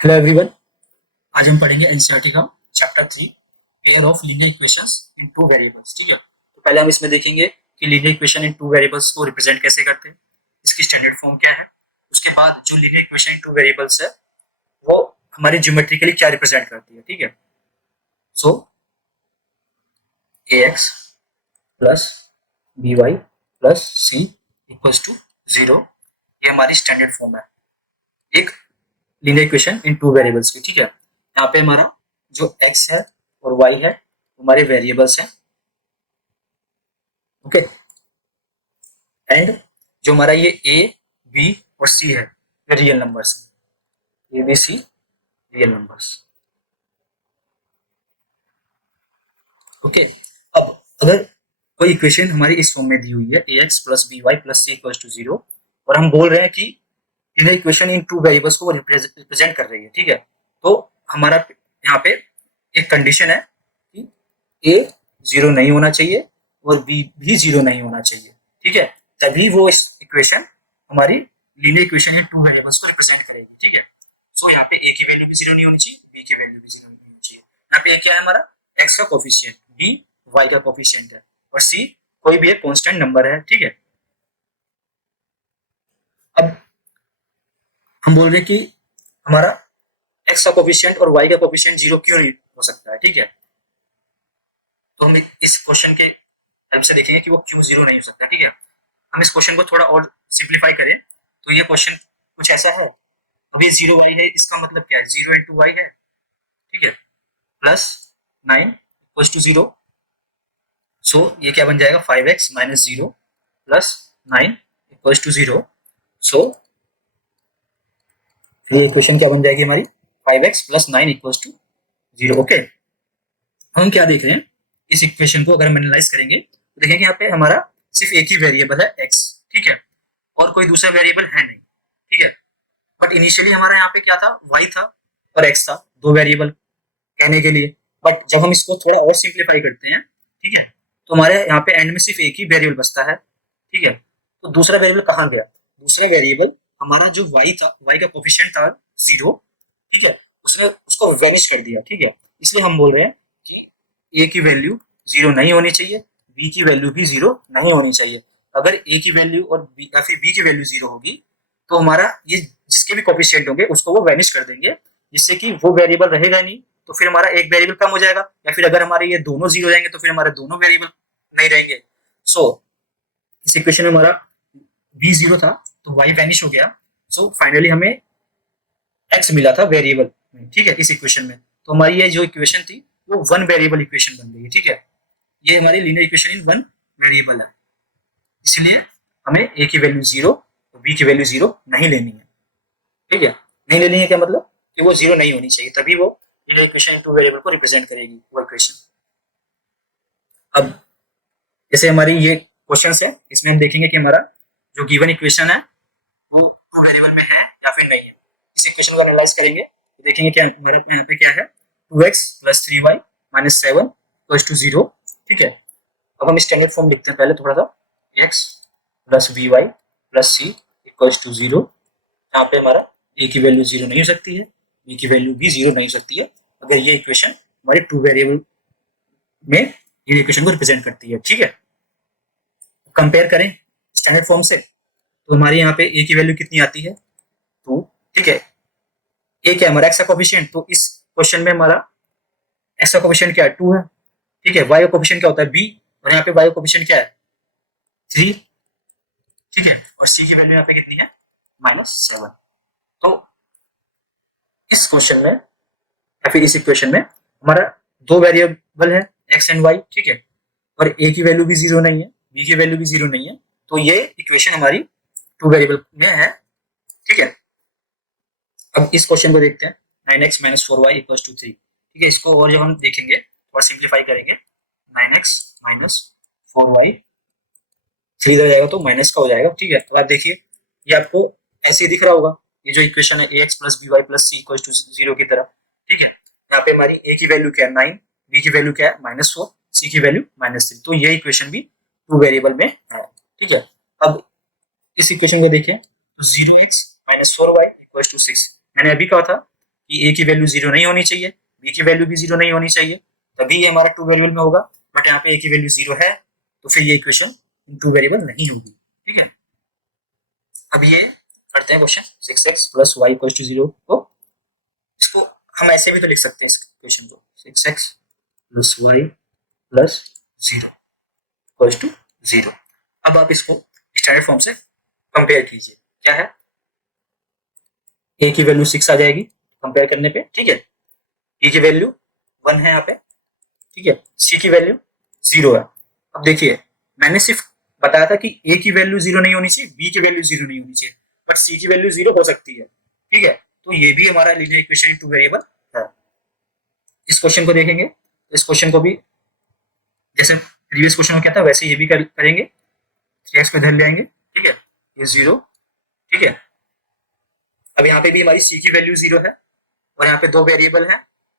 Hello everyone. आज हम पढ़ेंगे एनसीईआरटी का chapter 3 pair of linear equations in two variables. ठीक है, तो पहले हम इसमें देखेंगे कि linear equation in two variables को रिप्रेजेंट कैसे करते हैं, इसकी स्टैंडर्ड फॉर्म क्या है। उसके बाद जो linear equation in two variables है वो हमारी ज्योमेट्रिकली क्या रिप्रेजेंट करती है। ठीक है, so A x plus B Y plus C equals to 0, ये हमारी स्टैंडर्ड फॉर्म है एक linear equation in two variables की। ठीक है, यहाँ पे हमारा जो x है और y है हमारे वेरिएबल्स हैं। ओके, एंड जो हमारा ये a b और c है ये रियल नंबर्स हैं, a b c real numbers. Okay, अब अगर कोई इक्वेशन हमारी इस फॉर्म में दी हुई है ax plus B Y plus C equals to 0 और हम बोल रहे हैं कि linear equation in two variables को रिप्रेजेंट कर रही है। ठीक है, तो हमारा यहाँ पे एक कंडीशन है कि ए 0 नहीं होना चाहिए और बी भी 0 नहीं होना चाहिए। ठीक है, तभी वो इस इक्वेशन हमारी linear equation in two variables को रिप्रेजेंट करेगी। ठीक है, सो यहाँ पे ए की वैल्यू भी 0 नहीं होनी चाहिए, बी की वैल्यू भी 0 नहीं होनी चाहिए। यहाँ पे क्या है हमारा एक्स का कोफिशिएंट, बी वाई का कोफिशिएंट है और सी कोई भी एक कांस्टेंट नंबर है। ठीक है, अब हम बोल रहे हैं कि हमारा एक्स का कोफिशिएंट और वाई का कोफिशिएंट 0 क्यों नहीं हो सकता है। ठीक है, तो हम इस क्वेश्चन के हेल्प से देखेंगे कि वो क्यों 0 नहीं हो सकता। ठीक है, हम इस क्वेश्चन को थोड़ा और सिंप्लीफाई करें तो ये क्वेश्चन कुछ ऐसा है। अब ये 0 y है, इसका मतलब क्या है 0 इंटू वाई है। ठीक है, प्लस 9 इक्वल्स टू 0, सो ये क्या बन जाएगा 5x minus 0 plus 9 equals to 0। So ये इक्वेशन क्या बन जाएगी हमारी 5x plus 9 equals to 0। Okay, हम क्या देख रहे हैं इस इक्वेशन को अगर हम एनालाइज करेंगे तो देखेंगे यहाँ पे हमारा सिर्फ एक ही वेरिएबल है x। ठीक है, और कोई दूसरा वेरिएबल है नहीं। ठीक है, बट इनिशियली हमारा यहाँ पे क्या था y था और x था, दो वेरिएबल कहने के लिए। बट जब हम इसको थोड़ा और सिंप्लीफाई करते हैं, ठीक है, तो हमारे यहाँ पे एंड में सिर्फ एक ही वेरिएबल बचता है। ठीक है, तो दूसरा वेरिएबल कहाँ गया? दूसरा वेरिएबल हमारा जो y था, y का कोफिशिएंट था 0। ठीक है, उसने उसको वेनिश कर दिया। ठीक है, इसलिए हम बोल रहे हैं कि a की वैल्यू 0 नहीं होनी चाहिए, b की वैल्यू भी 0 नहीं होनी चाहिए। अगर a की वैल्यू और b या फिर b की वैल्यू 0 होगी तो हमारा ये जिसके भी कोफिशिएंट होंगे उसको वो वेनिश कर देंगे, जिससे कि वो वेरिएबल रहेगा नहीं। तो फिर हमारा एक वेरिएबल कम हो जाएगा, या फिर अगर हमारे ये दोनों 0 जाएंगे तो फिर हमारे दोनों वेरिएबल नहीं रहेंगे। सो इस इक्वेशन में हमारा b 0 था तो y वेनिश हो गया। सो फाइनली हमें x मिला था वेरिएबल में। ठीक है, इस इक्वेशन में तो हमारी ये जो इक्वेशन थी वो वन वेरिएबल इक्वेशन बन गई। ठीक है, ये हमारी linear equation in one variable है, इसलिए हमें a की वैल्यू 0 और b की वैल्यू 0 नहीं लेनी है। ठीक है, नहीं लेनी है क्या मतलब कि वो 0 नहीं होनी चाहिए, तभी वो linear equation in two variable को रिप्रेजेंट करेगी वो इक्वेशन। अब जैसे हमारी ये क्वेश्चन है, इसमें हम देखेंगे कि हमारा जो गिवन इक्वेशन है वो टू वेरिएबल में है या फिर नहीं है। इस इक्वेशन को एनालाइज करेंगे तो देखेंगे क्या हमारे यहाँ पे क्या है 2x plus 3y minus 7 equals to 0। ठीक है, अब हम स्टैंडर्ड फॉर्म लिखते हैं पहले थोड़ा सा, x plus B Y plus C equals to 0। यहाँ पे हमारा a की वैल्यू 0 नहीं हो सकती है, b की वैल्यू भी 0 नहीं हो सकती है अगर ये इक्वेशन हमारी टू वेरिएबल में ये इक्वेशन को रिप्रेजेंट करती है। ठीक है, कंपेयर करें स्टैंडर्ड फॉर्म से तो हमारे यहाँ पे ए की वैल्यू कितनी आती है 2। ठीक है, ए क्या है हमारा एक्स का कोफिशिएंट, तो इस क्वेश्चन में हमारा एक्स का कोफिशिएंट क्या है 2 है। ठीक है, वाई का कोफिशिएंट क्या होता है बी, और यहाँ पे वाई का कोफिशिएंट क्या है 3। ठीक है, और सी की वैल्यू यहाँ पे कितनी है -7। तो इस क्वेश्चन में या फिर इस इक्वेशन में हमारा दो वेरिएबल है एक्स एंड वाई। ठीक है, और ए की वैल्यू भी 0 नहीं है, बी की वैल्यू भी 0 नहीं है, तो ये इक्वेशन हमारी टू वेरिएबल में है। ठीक है, अब इस क्वेश्चन को देखते हैं 9x minus 4y equals to 3। ठीक है, इसको और जब हम देखेंगे और सिंप्लीफाई करेंगे 9x माइनस 4y 3 इधर जाएगा तो माइनस का हो जाएगा। ठीक है, तो आप देखिए ये आपको ऐसे ही दिख रहा होगा, ये जो इक्वेशन है ax plus B Y plus C equals to 0 की तरह। ठीक है, यहाँ पे हमारी a की वैल्यू क्या है 9, b की वैल्यू क्या है -4, c की वैल्यू -3, तो ये इक्वेशन भी टू वेरिएबल में है। ठीक है, अब इस इक्वेशन को देखें तो 0x minus 4y equals to 6। मैंने अभी कहा था कि ए की वैल्यू जीरो नहीं होनी चाहिए, बी की वैल्यू भी जीरो नहीं होनी चाहिए, तभी ये हमारा टू वेरिएबल में होगा। बट यहाँ पे ए की वैल्यू जीरो है, तो फिर ये इक्वेशन टू वेरिएबल नहीं होगी। ठीक है, अब ये करते हैं question 6x plus y equal to zero को। इसको हम ऐसे भी तो लिख सकते हैं इस इक्वेशन को, 6x plus y plus zero equal to zero. अब आप इसको स्टैंडर्ड फॉर्म से कंपेयर कीजिए, क्या है, ए की वैल्यू 6 आ जाएगी कंपेयर करने पे, ठीक है, बी की वैल्यू 1 है यहाँ पे, ठीक है, सी की वैल्यू 0 है। अब देखिए, मैंने सिर्फ बताया था कि ए की वैल्यू 0 नहीं होनी चाहिए, बी की वैल्यू 0 नहीं होनी चाहिए, बट सी की वैल्यू 0 हो सकती है। ठीक है, तो ये भी हमारा linear equation in two variable है। इस क्वेश्चन को देखेंगे, इस क्वेश्चन को भी जैसे प्रीवियस क्वेश्चन में क्या था वैसे ये भी करेंगे, 3x को इधर ले आएंगे, ठीक है, ये 0, ठीक है। अब यहाँ पे भी हमारी सी की वैल्यू 0 है और यहाँ पे दो वेरिएबल है,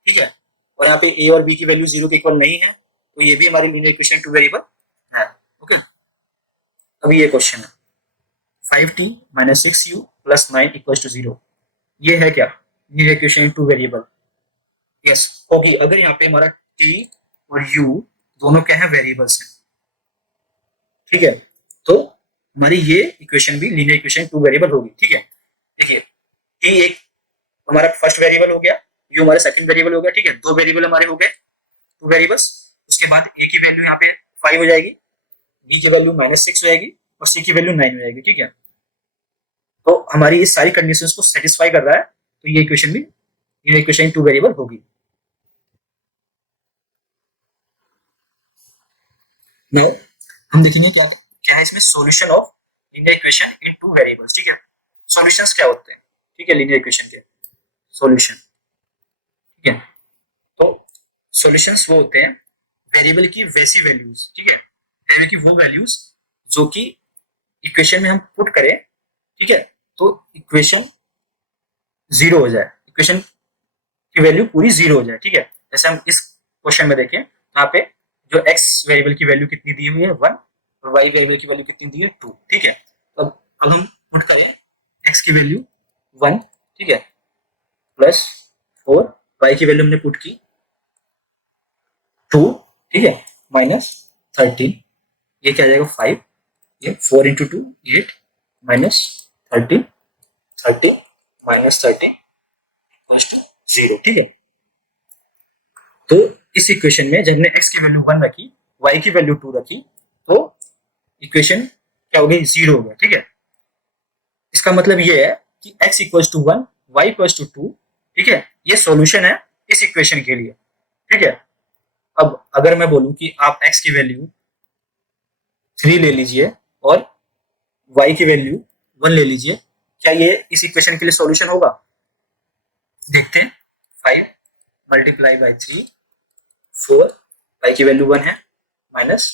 ठीक है, और यहाँ पे ए और बी की वैल्यू 0 के इक्वल नहीं है, तो ये भी हमारी लीनियर इक्वेशन टू वेरिएबल है। ओके, अभी ये क्वेश्चन है 5t minus 6u plus 9 equal to 0, ये है क्या, linear equation two variable. Yes होगी, अगर यहाँ पे हमारा t और u दोनों क्या है, वेरिएबल्स हैं। ठीक है, तो हमारी ये इक्वेशन भी लीनियर इक्वेशन टू वेरिएबल होगी। ठीक है, देखिए t एक हमारा फर्स्ट वेरिएबल हो गया, u हमारा सेकंड वेरिएबल हो गया, ठीक है, दो वेरिएबल हमारे हो गए, टू वेरिएबल्स। उसके बाद a की वैल्यू यहाँ पे 5 हो जाएगी, b की वैल्यू -6 हो जाएगी और c की वैल्यू 9 हो जाएगी। ठीक है, तो हमारी ये सारी कंडीशंस को सेटिस्फाई कर रहा है, तो ये इक्वेशन भी लीनियर इक्वेशन टू वेरिएबल होगी। नाउ हम देखेंगे क्या क्या है इसमें solution of linear equation in two variables. ठीक है, सॉल्यूशंस क्या होते हैं, ठीक है, लीनियर इक्वेशन के सॉल्यूशन। ठीक है, तो सॉल्यूशंस वो होते हैं वेरिएबल की वैसी वैल्यूज, ठीक है, वेरिएबल की वो वैल्यूज जो कि इक्वेशन में हम पुट करें, ठीक है, तो इक्वेशन जीरो हो जाए, इक्वेशन की वैल्यू पूरी जीरो हो जाए। ठीक है, जैसे हम इस क्वेश्चन में देखें, यहाँ पे जो एक्स वेरिएबल की वैल्यू कितनी दी हुई है 1 और वाई वेरिएबल की वैल्यू कितनी दी है 2। ठीक है, अब हम पुट करें एक्स की वैल्यू 1, ठीक है, प्लस 4, वाई की वैल्यू हमने पुट की 2, ठीक है, माइनस 13, ये क्या आ जाएगा 5, ये 4 इंटू 2 8 माइनस 13, 13 माइनस 13 0। ठीक है, तो इस इक्वेशन में जब हमने x की वैल्यू 1 रखी, y की वैल्यू 2 रखी, तो इक्वेशन क्या हो गई, जीरो हो गया। ठीक है, इसका मतलब ये है कि x equals to 1, y equals to 2, ठीक है, ये सॉल्यूशन है इस इक्वेशन के लिए। ठीक है, अब अगर मैं बोलूं कि आप x की वैल्यू 3 ले लीजिए और y की वैल्यू 1 ले लीजिए, क्या ये इस इक्वेशन के लिए सॉल्यूशन होगा? देखते हैं, 5 मल्टीप्लाई बाई 3 4, y की वैल्यू 1 है, माइनस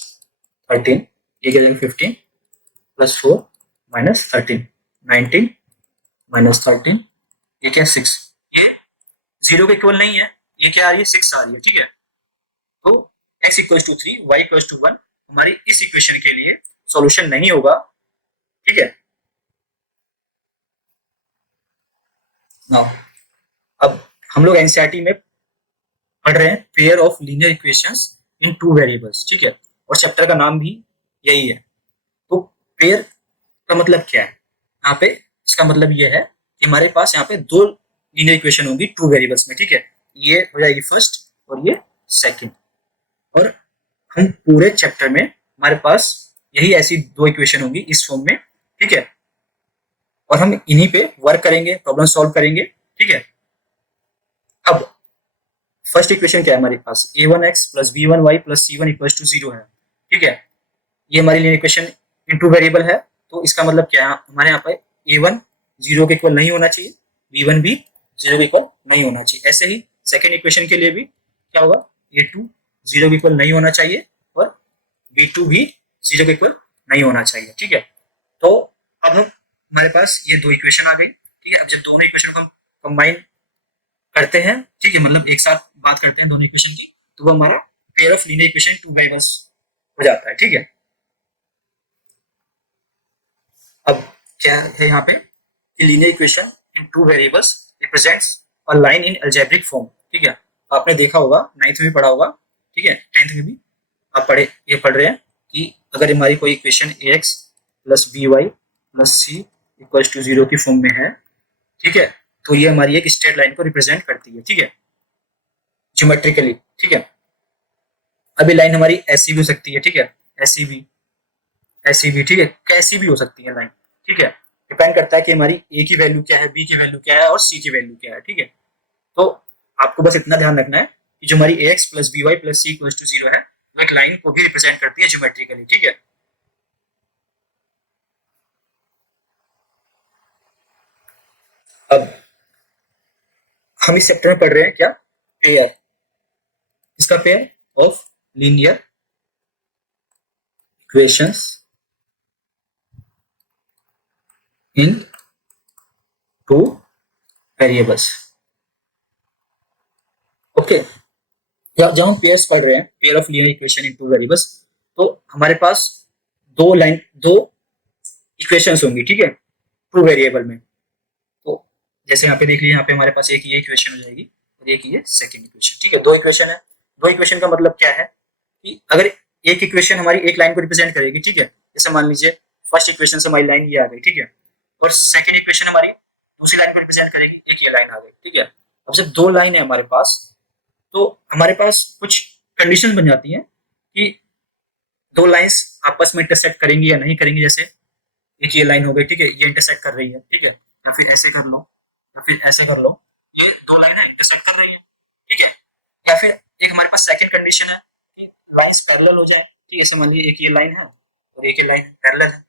13, ये क्या जाएगा 15 प्लस 4 माइनस 13 19 माइनस 13, ये क्या 6, ये जीरो के इक्वल नहीं है, ये क्या आ रही है 6 आ रही है। ठीक है, तो x equals to 3 y equals to 1 हमारी इस इक्वेशन के लिए सॉल्यूशन नहीं होगा। ठीक है, नाउ अब हम लोग एनसीईआरटी में पढ़ रहे हैं pair of linear equations in two variables. ठीक है, और चैप्टर का नाम भी यही है। तो पेयर का मतलब क्या है, यहाँ पे इसका मतलब ये है कि हमारे पास यहाँ पे दो लीनियर इक्वेशन होंगी टू वेरिएबल्स में। ठीक है, ये हो जाएगी फर्स्ट और ये सेकंड, और हम पूरे चैप्टर में हमारे पास यही ऐसी दो इक्वेशन होंगी इस फॉर्म में। ठीक है, और हम इन्हीं पे वर्क करेंगे, प्रॉब्लम सॉल्व करेंगे। ठीक है, अब फर्स्ट इक्वेशन क्या है हमारे पास, a1x plus b1y plus c1 equals to 0 है। ठीक है, ये हमारी linear equation in two variable है, तो इसका मतलब क्या है, हमारे यहाँ पे a1 0 के इक्वल नहीं होना चाहिए, b1 भी 0 के इक्वल नहीं होना चाहिए। ऐसे ही सेकेंड इक्वेशन के लिए भी क्या होगा, a2 0 के इक्वल नहीं होना चाहिए और b2 भी 0 के इक्वल नहीं होना चाहिए। ठीक है, तो अब हम हमारे पास ये दो इक्वेशन आ गई। ठीक है, अब जब दोनों इक्वेशन को हम कंबाइन करते हैं, ठीक है, मतलब एक साथ बात करते हैं दोनों इक्वेशन की, तो वो हमारा pair of linear equation two variables हो जाता है। ठीक है, अब क्या है यहाँ पे कि linear equation in two variables represents a line in algebraic form, ठीक है। आपने देखा होगा, 9th में भी पढ़ा होगा, ठीक है, 10th में भी आप पढ़ रहे हैं कि अगर हमारी कोई equation a x plus B Y plus C equals to 0 की फॉर्म में है, ठीक है, तो ये हमारी एक स्ट्रेट लाइन को रिप्रेजेंट करती है, ठीक है, ज्योमेट्रिकली, ठीक है। अभी लाइन हमारी ऐसी भी हो सकती है, ठीक है, ऐसी भी, ऐसी भी, ठीक है, कैसी भी हो सकती है लाइन, ठीक है। डिपेंड करता है कि हमारी ए की वैल्यू क्या है, बी की वैल्यू क्या है और सी की वैल्यू क्या है, ठीक है। तो आपको बस इतना ध्यान रखना है कि जो हमारी A x plus B Y plus C equals to 0 है, वो एक लाइन को भी रिप्रेजेंट करती है ज्योमेट्रिकली, ठीक है। अब हम इस चैप्टर में पढ़ रहे हैं क्या, पेयर, इसका pair of linear equations in two variables, okay. जब हम पेयर्स पढ़ रहे हैं, pair of linear equation in two variables, तो हमारे पास दो इक्वेशंस होंगी, ठीक है, टू वेरिएबल में। तो जैसे यहाँ पे देख लीजिए, यहाँ पे हमारे पास एक ये इक्वेशन हो जाएगी और एक ये सेकंड इक्वेशन, ठीक है, दो इक्वेशन है। दो इक्वेशन का मतलब क्या है कि अगर एक इक्वेशन हमारी एक लाइन को रिप्रेजेंट करेगी, ठीक है, जैसे मान लीजिए फर्स्ट इक्वेशन से हमारी लाइन ये आ गई, ठीक है, और सेकंड इक्वेशन हमारी दूसरी लाइन को रिप्रेजेंट करेगी, एक ये लाइन आ गई, ठीक है। अब जब दो लाइन है हमारे पास, तो हमारे पास कुछ कंडीशन बन जाती है कि दो लाइंस आपस में इंटरसेक्ट करेंगी या नहीं करेंगी। जैसे एक ये लाइन हो गई, ठीक है, ये इंटरसेक्ट कर रही है, ठीक है, या फिर ऐसे कर लो या फिर ऐसे कर लो, ये दो लाइनें इंटरसेक्ट कर रही है, ठीक है। या फिर एक हमारे पास सेकंड कंडीशन है कि लाइंस पैरेलल हो जाए, ठीक है, मान लीजिए एक ये लाइन है और एक ये लाइन पैरेलल है,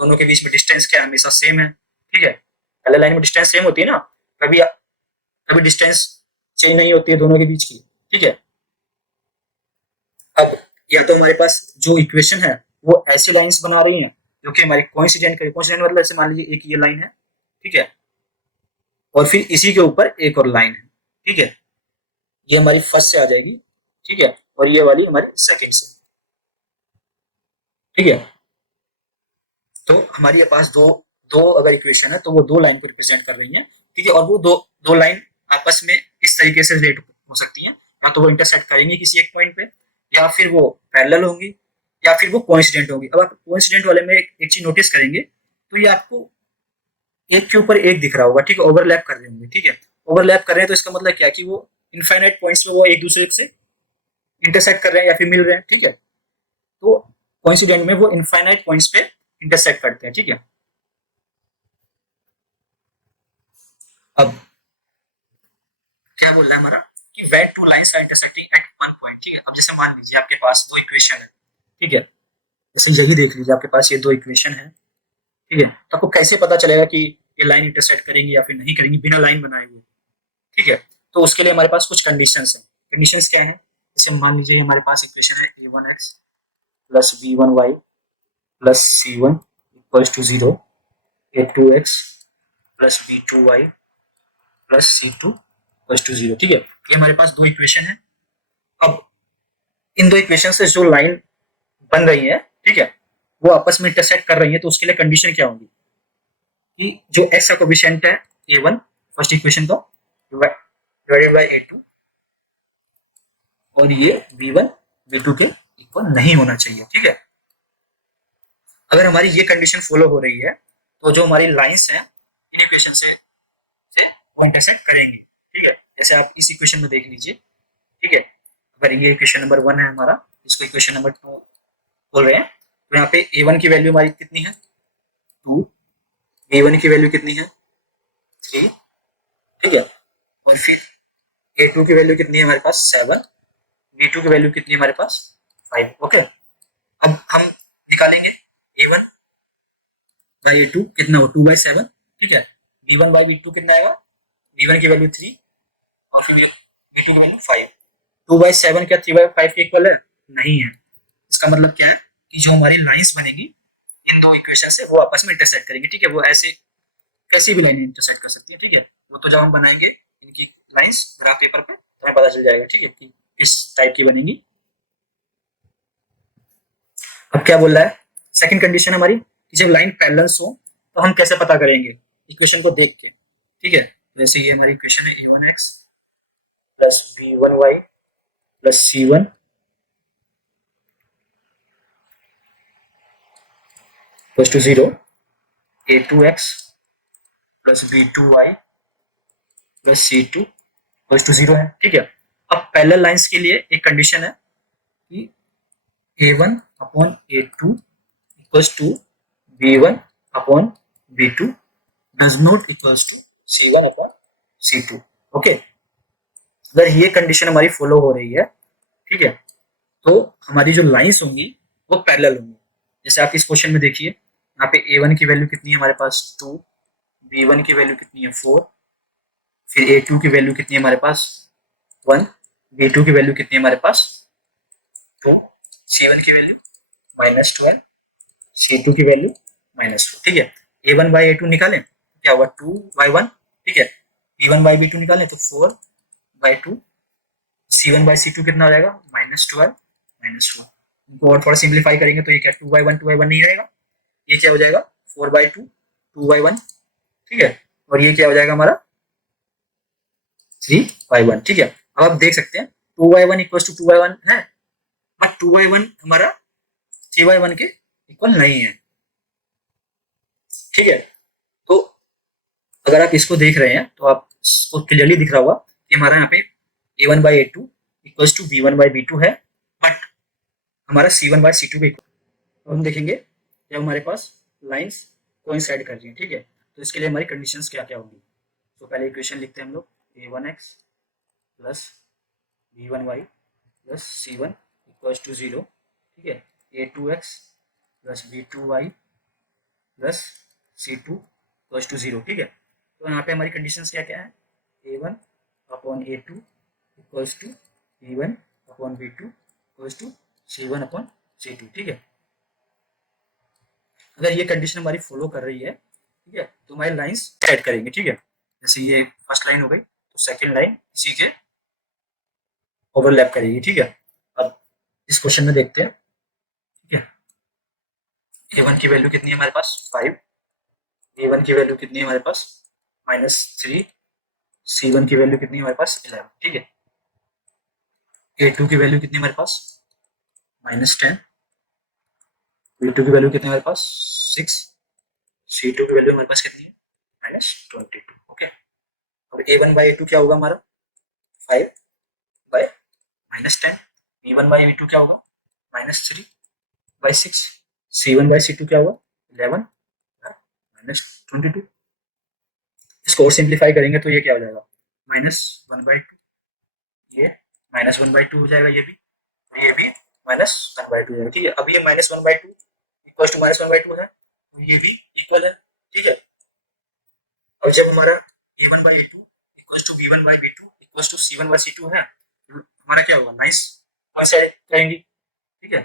दोनों के बीच में डिस्टेंस क्या है, हमेशा सेम है, ठीक है। पहले लाइन में डिस्टेंस सेम होती है ना, कभी कभी डिस्टेंस चेंज नहीं होती है दोनों के बीच की, ठीक है। अब या तो हमारे पास जो इक्वेशन है वो ऐसे लाइंस बना रही हैं जो कि हमारी कोइंसिडेंट करें, कोइंसिडेंट मतलब ऐसे मान लीजिए एक ये लाइन है, ठीक है, और फिर इसी के ऊपर एक और लाइन है, ठीक है, ये हमारी फर्स्ट से आ जाएगी, ठीक है, और ये वाली हमारी सेकंड से, ठीक है। तो हमारे पास दो दो अगर इक्वेशन है तो वो दो लाइन को रिप्रेजेंट कर रही है, ठीक है, और वो दो दो लाइन आपस में इस तरीके से रिलेट हो सकती है, या तो वो इंटरसेक्ट करेंगी किसी एक पॉइंट पे, या फिर वो पैरेलल होंगी, या फिर वो कोइंसिडेंट होगी। अब आप कोइंसिडेंट वाले में एक चीज नोटिस करेंगे, तो ये आपको एक के ऊपर एक दिख रहा होगा, ठीक है, ओवरलैप कर रहे होंगे, ठीक है। ओवरलैप कर रहे हैं तो इसका मतलब क्या है कि वो इनफाइनाइट पॉइंट्स में वो एक दूसरे से इंटरसेक्ट कर रहे हैं या फिर मिल रहे हैं, ठीक है। तो कोइंसिडेंट में वो इनफाइनाइट पॉइंट्स पे इंटरसेक्ट करते हैं, ठीक है। अब क्या बोल रहा है हमारा कि when two lines are intersecting at one point, ठीक है। अब जैसे मान लीजिए आपके पास दो इक्वेशन है, ठीक है, जैसे यही देख लीजिए आपके पास ये दो इक्वेशन है, ठीक है, तो आपको कैसे पता चलेगा कि ये लाइन इंटरसेक्ट करेंगी या फिर नहीं करेंगी बिना लाइन बनाए हुए, ठीक है। तो उसके लिए हमारे पास कुछ कंडीशंस हैं। कंडीशंस क्या है, जैसे मान लीजिए हमारे पास इक्वेशन है a1x plus b1y plus c1 equals to 0, a2x plus b2y plus c2 equals to 0, ठीक है। ये हमारे पास दो इक्वेशन है। अब इन दो इक्वेशन से जो लाइन बन रही है, ठीक है, वो आपस में इंटरसेक्ट कर रही है, तो उसके लिए कंडीशन क्या होगी कि जो x का कोएफिशिएंट है a1 फर्स्ट इक्वेशन का डिवाइडेड बाय a2, और ये v1 v2 के इक्वल नहीं होना चाहिए, ठीक है। अगर हमारी ये कंडीशन फॉलो हो रही है तो जो हमारी लाइंस हैं इन इक्वेशन से वो इंटरसेक्ट करेंगी, ठीक है। जैसे आप इस इक्वेशन में देख लीजिए, ठीक है, अगर ये इक्वेशन नंबर 1 है हमारा, इसको इक्वेशन नंबर 2 बोल रहे हैं, तो यहाँ पे a1 की वैल्यू हमारी कितनी है 2, b1 की वैल्यू कितनी है 3, ठीक है, और फिर a2 की वैल्यू कितनी है हमारे पास 7, b2 की वैल्यू कितनी है हमारे पास 5, ओके। अब हम निकालेंगे a1 बाई a2 कितना हो 2/7, ठीक है, b1 बाई b2 कितना आएगा, b1 की वैल्यू 3 और फिर b2 की वैल्यू 5। 2/7 क्या 3/5 के इक्वल है, नहीं है। इसका मतलब क्या है कि जो हमारी लाइंस बनेगी इन दो इक्वेशन से वो आपस में इंटरसेक्ट करेंगे, ठीक है। वो ऐसे कैसी भी लाइन इंटरसेक्ट कर सकती है, ठीक है। वो तो जब हम बनाएंगे इनकी लाइंस ग्राफ पेपर पे तो हमें पता चल जाएगा, ठीक है, कि किस टाइप की बनेगी। अब क्या बोल रहा है सेकंड कंडीशन हमारी कि जब लाइन पैरेलल हो तो हम कैसे पता करेंगे इक्वेशन को देख के, ठीक है। वैसे ये हमारी इक्वेशन है a1x plus b1y plus c1 equals to 0, a2x plus b2y plus c2 equals to 0 है। ठीक है, अब पैरेलल लाइंस के लिए एक कंडीशन है कि a1 upon a2 equals to b1 upon b2 does not equals to c1 upon c2। Okay, अगर ये कंडीशन हमारी फॉलो हो रही है, ठीक है, तो हमारी जो लाइंस होंगी वो पैरेलल होंगी। जैसे आप इस क्वेश्चन में देखिए, यहाँ पे a1 की वैल्यू कितनी है हमारे पास 2, b1 की वैल्यू कितनी है 4, फिर a2 की वैल्यू कितनी है हमारे पास 1, b2 की वैल्यू कितनी है हमारे पास 2, c1 की वैल्यू -12, c2 की वैल्यू -2। ठीक है, a1 बाई a2 निकालें क्या हुआ 2 बाई 1। ठीक है, b1 बाई b2 निकालें तो 4 बाई 2, c1 बाई c2 कितना हो जाएगा -12 -2। इनको और थोड़ा सिंप्लीफाई करेंगे तो ये क्या 2 बाई 1 नहीं रहेगा, ये क्या हो जाएगा 4 बाई 2 2 बाई 1। ठीक है, और ये क्या हो जाएगा हमारा 3 बाई 1। ठीक है, अब आप देख सकते हैं 2 बाई 1 इक्वल टू 2 बाई 1 है, बट 2 बाई 1 हमारा 3 बाई 1 के इक्वल नहीं है। ठीक है, तो अगर आप इसको देख रहे हैं तो आपको क्लियरली दिख रहा होगा कि हमारा यहाँ पे a1 by a2 equals to b1 by b2 है, बट हमारा c1 बाई c2 भी इक्वल। तो हम देखेंगे जब हमारे पास लाइंस कोइंसाइड कर रही हैं। ठीक है, तो इसके लिए हमारी कंडीशंस क्या क्या होंगी। तो पहले इक्वेशन लिखते हैं हम लोग a1x plus b1y plus c1 equals to 0। ठीक है, a2x plus b2y plus c2 equals to 0। ठीक है, तो यहाँ पे हमारी कंडीशंस क्या क्या है, a1 upon a2 equals to b1 upon b2 equals to c1 upon c2। ठीक है, अगर ये कंडीशन हमारी फॉलो कर रही है, ठीक है, तो हमारी लाइंस ऐड करेंगे। ठीक है, जैसे ये फर्स्ट लाइन हो गई तो सेकंड लाइन इसी के ओवरलैप करेगी। ठीक है, अब इस क्वेश्चन में देखते हैं। ठीक है, a1 की वैल्यू कितनी है हमारे पास 5, a1 की वैल्यू कितनी है हमारे पास -3, c1 की वैल्यू कितनी है हमारे पास 11। ठीक है, a2 की वैल्यू कितनी है हमारे पास -10, b2 की वैल्यू कितनी है हमारे पास 6, c2 की वैल्यू हमारे पास कितनी है -22। ओके, अब a1 बाई a2 क्या होगा हमारा 5 बाई -10, b1 बाई b2 क्या होगा -3 बाई 6, c1 बाई c2 क्या होगा 11 -22। इसको और सिंप्लीफाई करेंगे तो ये क्या हो जाएगा -1/2, ये -1/2 हो जाएगा, ये भी और ये भी -1/2 हो जाएगा। ठीक है, अब ये -1/2 इक्वल टू -1/2 है, तो ये भी इक्वल है। ठीक है, और जब हमारा a1 by a2 equal to b1 by b2 equal to c1 by c2 है, तो हमारा क्या होगा लाइंस कौन से करेंगी। ठीक है,